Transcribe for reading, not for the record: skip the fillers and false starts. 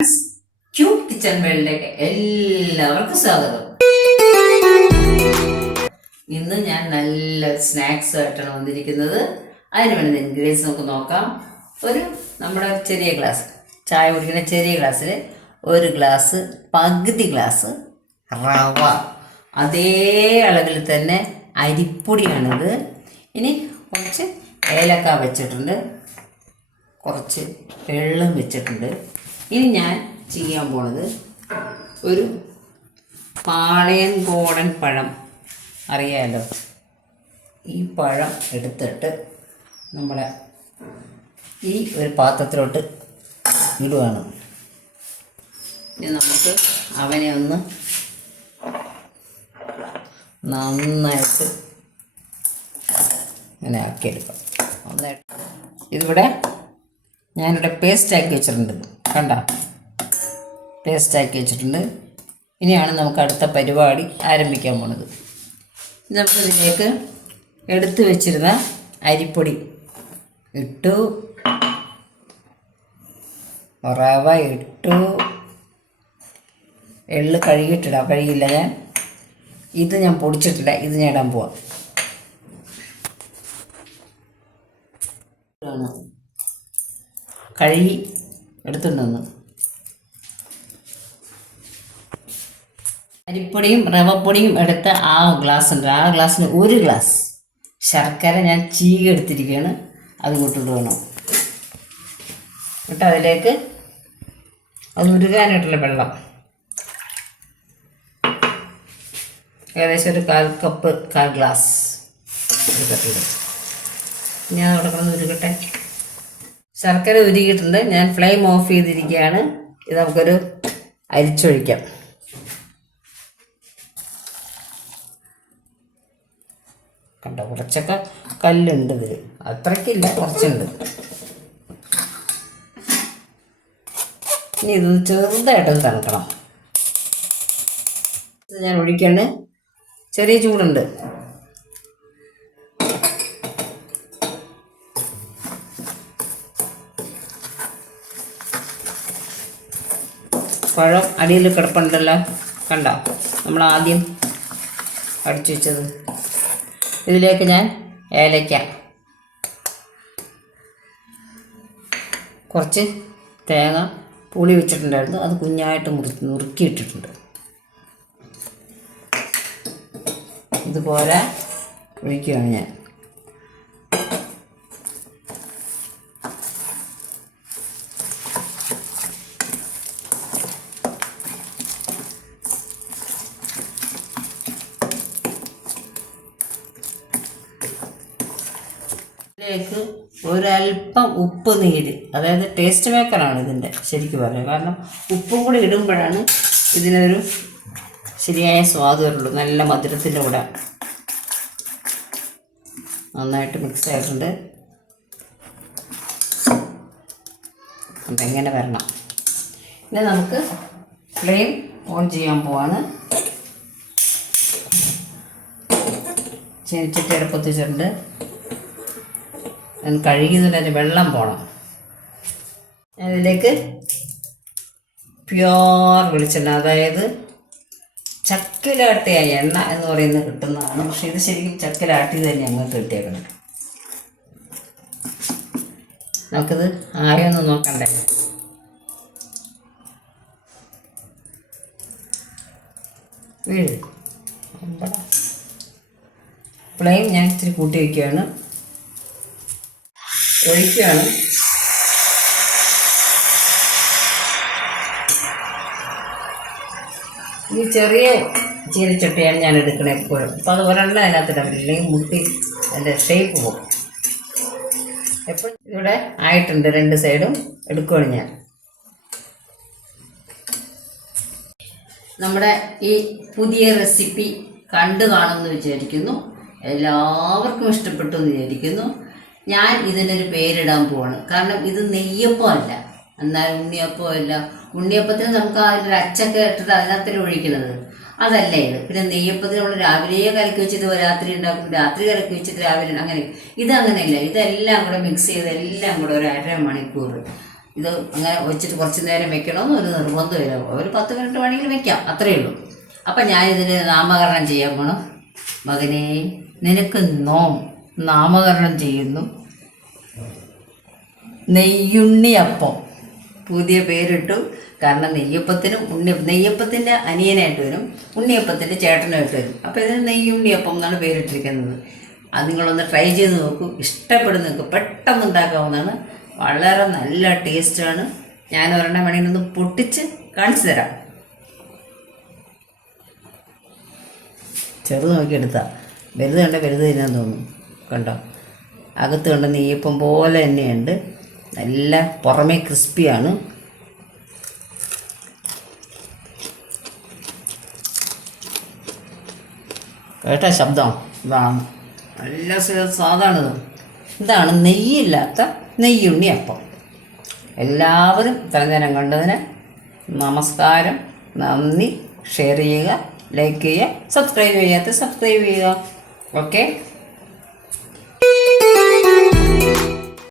Cute kitchen വേൾഡിലേക്ക് എല്ലാവർക്കും സ്വാഗതം. ഇന്ന് ഞാൻ നല്ല സ്നാക്സ് ആയിട്ടാണ് വന്നിരിക്കുന്നത്. അതിന് വേണ്ട ഇൻഗ്രീഡിയൻസ് നമുക്ക് നോക്കാം. നമ്മുടെ ചെറിയ ഗ്ലാസ് ചായ കുടിക്കുന്ന ചെറിയ ഗ്ലാസ്സിൽ ഒരു ഗ്ലാസ് പകുതി ഗ്ലാസ് റവ, അതേ അളവിൽ തന്നെ അരിപ്പൊടിയാണിത്. ഇനി കുറച്ച് ഏലക്ക വെച്ചിട്ടുണ്ട്, കുറച്ച് വെള്ളം വെച്ചിട്ടുണ്ട്. ഇനി ഞാൻ ചെയ്യാൻ പോണത് ഒരു പാളയൻ ഗോൾഡൻ പഴം, അറിയാമല്ലോ. ഈ പഴം എടുത്തിട്ട് നമ്മുടെ ഈ ഒരു പാത്രത്തിലോട്ട് ഇടുകയാണ്. ഇനി നമുക്ക് അവനെ ഒന്ന് നന്നായിട്ട് ഇങ്ങനെ ആക്കിയെടുക്കാം. നന്നായിട്ട് ഇതിവിടെ ഞാനിവിടെ പേസ്റ്റാക്കി വെച്ചിട്ടുണ്ട്, കണ്ട പേസ്റ്റാക്കി വെച്ചിട്ടുണ്ട്. ഇനിയാണ് നമുക്ക് അടുത്ത പരിപാടി ആരംഭിക്കാൻ പോണത്. നമുക്കിതിലേക്ക് എടുത്തു വെച്ചിരുന്ന അരിപ്പൊടി ഇട്ടു, റവ ഇട്ടു, എള്ള് കഴിയില്ല ഞാൻ, ഇത് ഞാൻ പൊടിച്ചിട്ടില്ല, ഇത് ഞാൻ ഇടാൻ പോവാം. കഴുകി എടുത്തിട്ടുണ്ടെന്ന് അരിപ്പൊടിയും റവപ്പൊടിയും എടുത്ത ആ ഗ്ലാസ് ഉണ്ട്, ആ ഗ്ലാസ്സിന് ഒരു ഗ്ലാസ് ശർക്കര ഞാൻ ചീകി എടുത്തിരിക്കുകയാണ്. അത് കൂട്ടിട്ട് വേണം എന്നിട്ട് അതിലേക്ക് അത് ഉരുകാനായിട്ടുള്ള വെള്ളം ഏകദേശം ഒരു 1/4 കപ്പ് 1/4 ഗ്ലാസ് എടുത്തിട്ടുണ്ട്. ഞാൻ അവിടെ കിടന്ന് ഉരുകട്ടെ. ശർക്കര ഉരുകിയിട്ടുണ്ട്, ഞാൻ ഫ്ലെയിം ഓഫ് ചെയ്തിരിക്കുകയാണ്. ഇത് നമുക്കൊരു അരിച്ചൊഴിക്കാം. കണ്ടോ, കുറച്ചൊക്കെ കല്ലുണ്ട് ഇതിൽ, അത്രയ്ക്കില്ല, കുറച്ചുണ്ട്. ഇനി ഇത് ചെറുതായിട്ടൊന്ന് തണുക്കണം. ഇത് ഞാൻ ഒഴിക്കാണ്, ചെറിയ ചൂടുണ്ട്. പഴം അടിയിൽ കിടപ്പുണ്ടല്ലോ, കണ്ട നമ്മൾ ആദ്യം അടിച്ചു വെച്ചത്. ഇതിലേക്ക് ഞാൻ ഏലക്ക, കുറച്ച് തേങ്ങ പുളി വെച്ചിട്ടുണ്ടായിരുന്നു, അത് കുഞ്ഞായിട്ട് നുറുക്കിയിട്ടിട്ടുണ്ട്. ഇതുപോലെ ഒഴിക്കുകയാണ് ഞാൻ. ഇതിലേക്ക് ഒരല്പം ഉപ്പ് നീര്, അതായത് ടേസ്റ്റ് മേക്കറാണ് ഇതിൻ്റെ ശരിക്കും പറയുക. കാരണം ഉപ്പും കൂടി ഇടുമ്പോഴാണ് ഇതിനൊരു ശരിയായ സ്വാദ് വരുള്ളൂ. നല്ല മധുരത്തിൻ്റെ കൂടെ നന്നായിട്ട് മിക്സ് ആയിട്ടുണ്ട്. അതെങ്ങനെ വരണം. ഇനി നമുക്ക് ഫ്ലെയിം ഓൺ ചെയ്യാൻ പോവാണ്. ചീനിച്ചട്ടി അടുപ്പത്ത് വെച്ചിട്ടുണ്ട്. ഞാൻ കഴുകിയതിൻ്റെ അതിന് വെള്ളം പോകണം. അതിലേക്ക് പ്യോർ വെളിച്ചെണ്ണ, അതായത് ചക്കിലാട്ടിയ എണ്ണ എന്ന് പറയുന്നത് കിട്ടുന്നതാണ്. പക്ഷെ ഇത് ശരിക്കും ചക്കിലാട്ടി തന്നെ ഞങ്ങൾക്ക് കിട്ടിയേക്കണം. നമുക്കിത് ആയൊന്ന് നോക്കണ്ടേ. വീട് ഫ്ലെയിം ഞാൻ ഇത്തിരി കൂട്ടി വയ്ക്കുകയാണ്, ഒഴിക്കുകയാണ്. ഈ ചെറിയ ചീനച്ചട്ടിയാണ് ഞാൻ എടുക്കണത് എപ്പോഴും. അപ്പോൾ അത് ഒരെണ്ണം അതിനകത്തിടാൻ പറ്റില്ല, അല്ലെങ്കിൽ മുട്ടി അതിൻ്റെ ഷേപ്പ് പോകും. എപ്പോഴും ഇവിടെ ആയിട്ടുണ്ട്, 2 സൈഡും എടുക്കുകയാണ് ഞാൻ. നമ്മുടെ ഈ പുതിയ റെസിപ്പി കണ്ടു കാണുമെന്ന് വിചാരിക്കുന്നു. എല്ലാവർക്കും ഇഷ്ടപ്പെട്ടു എന്ന് വിചാരിക്കുന്നു. ഞാൻ ഇതിനൊരു പേരിടാൻ പോവാണ്. കാരണം ഇത് നെയ്യപ്പം അല്ല, എന്നാൽ ഉണ്ണിയപ്പം അല്ല. ഉണ്ണിയപ്പത്തിന് നമുക്ക് അതിൻ്റെ അച്ചൊക്കെ ഇട്ടിട്ട് അതിനകത്തല്ലേ ഒഴിക്കുന്നത്, അതല്ല ഇത്. പിന്നെ നെയ്യപ്പത്തിന് നമ്മൾ രാവിലെ കലക്കി വെച്ചിട്ട് രാത്രി ഉണ്ടാക്കും, രാത്രി കലക്കി വെച്ചിട്ട് രാവിലെ, അങ്ങനെ. ഇതങ്ങനെയല്ല. ഇതെല്ലാം കൂടെ മിക്സ് ചെയ്ത് എല്ലാം കൂടെ ഒരു 1/2 മണിക്കൂർ ഇത് അങ്ങനെ വെച്ചിട്ട് കുറച്ച് നേരം വെക്കണമെന്ന് ഒരു നിർബന്ധമില്ല, ഒരു 10 മിനിറ്റ് വേണമെങ്കിലും വെക്കാം, അത്രയേ ഉള്ളൂ. അപ്പം ഞാനിതിന് നാമകരണം ചെയ്യാൻ പോണം. മകനെ, നിനക്ക് നാമകരണം ചെയ്യുന്നു. നെയ്യുണ്ണിയപ്പം പുതിയ പേരിട്ടു. കാരണം നെയ്യപ്പത്തിൻ്റെ അനിയനായിട്ട് വരും, ഉണ്ണിയപ്പത്തിൻ്റെ ചേട്ടനായിട്ട് വരും. അപ്പോൾ ഇതിന് നെയ്യുണ്ണിയപ്പം എന്നാണ് പേരിട്ടിരിക്കുന്നത്. അത് നിങ്ങളൊന്ന് ട്രൈ ചെയ്ത് നോക്കൂ. ഇഷ്ടപ്പെടും, നിങ്ങൾക്ക് പെട്ടെന്ന് ഉണ്ടാക്കാവുന്നതാണ്. വളരെ നല്ല ടേസ്റ്റാണ്. ഞാൻ ഒരെണ്ണം വേണമെങ്കിൽ ഒന്ന് പൊട്ടിച്ച് കാണിച്ചു തരാം. ചെറുത് നോക്കിയെടുത്താൽ വലുത് കണ്ട വലുത് തിന്നാൻ തോന്നും. കണ്ടോ, അകത്ത് കണ്ട നെയ്യപ്പം പോലെ തന്നെയുണ്ട്. നല്ല പുറമേ ക്രിസ്പിയാണ്. കേട്ടോ ശബ്ദം? ഇതാണ് നല്ല സാധാണിത്. ഇതാണ് നെയ്യില്ലാത്ത നെയ്യുണ്ണിയപ്പം. എല്ലാവരും ഇത്ര നേരം കണ്ടതിന് നമസ്കാരം, നന്ദി. ഷെയർ ചെയ്യുക, ലൈക്ക് ചെയ്യുക, സബ്സ്ക്രൈബ് ചെയ്യാത്ത സബ്സ്ക്രൈബ് ചെയ്യുക. ഓക്കെ.